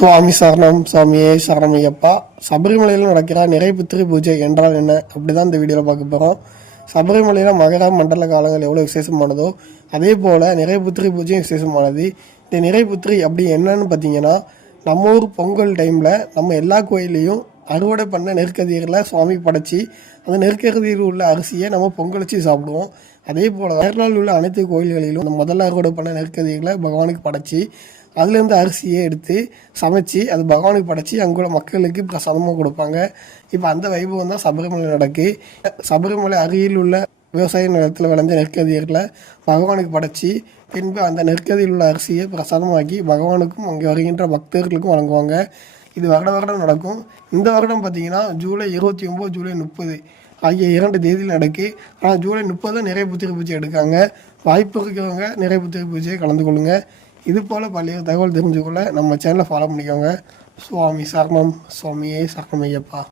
சுவாமி சரணம் சுவாமியே சரணமையப்பா சபரிமலையில் நடக்கிற நிறைபுத்திரி பூஜை என்றால் என்ன? அப்படிதான் இந்த வீடியோவில் பார்க்க போகிறோம் சபரிமலையில் மகர மண்டல காலங்கள் எவ்வளோ விசேஷமானதோ அதே போல் நிறைபுத்திரி பூஜையும் விசேஷமானது. இந்த நிறைபுத்திரி அப்படி என்னன்னு பார்த்தீங்கன்னா நம்ம ஊர் பொங்கல் டைமில் நம்ம எல்லா கோயிலையும் அறுவடை பண்ண நெற்கதிகளை சுவாமி படைச்சி அந்த நெற்கதியில் உள்ள அரிசியை நம்ம பொங்கல் வச்சு சாப்பிடுவோம். அதே போல் கேரளாவில் உள்ள அனைத்து கோயில்களிலும் அந்த முதல்ல அறுவடை பண்ண நெற்கதிகளை பகவானுக்கு படைச்சி அதுலேருந்து அரிசியை எடுத்து சமைச்சு அது பகவானுக்கு படைச்சி அங்குள்ள மக்களுக்கு பிரசாதமாக கொடுப்பாங்க. இப்போ அந்த வைபவம் தான் சபரிமலை நடக்கு. சபரிமலை அருகில் உள்ள விவசாய நிலத்தில் விளைஞ்ச நெற்கதிகளை பகவானுக்கு படைச்சி பின்பு அந்த நெற்கதியில் உள்ள அரிசியை பிரசாதமாக்கி பகவானுக்கும் அங்கே வருகின்ற பக்தர்களுக்கும் வழங்குவாங்க. இது வருட வருடம் நடக்கும். இந்த வருடம் பார்த்திங்கன்னா ஜூலை இருபத்தி ஒம்பது ஜூலை முப்பது ஆகிய இரண்டு தேதியில் நடக்கு. ஆனால் ஜூலை முப்பது நிறைய புத்திர பூஜை எடுக்காங்க. வாய்ப்பு இருக்கிறவங்க நிறைய புத்திர பூஜையை கலந்து கொள்ளுங்கள் இது போல் பல்வேறு தகவல் தெரிஞ்சுக்கொள்ள நம்ம சேனலை ஃபாலோ பண்ணிக்கோங்க. சுவாமி சரணம் சுவாமியே சரணமையப்பா.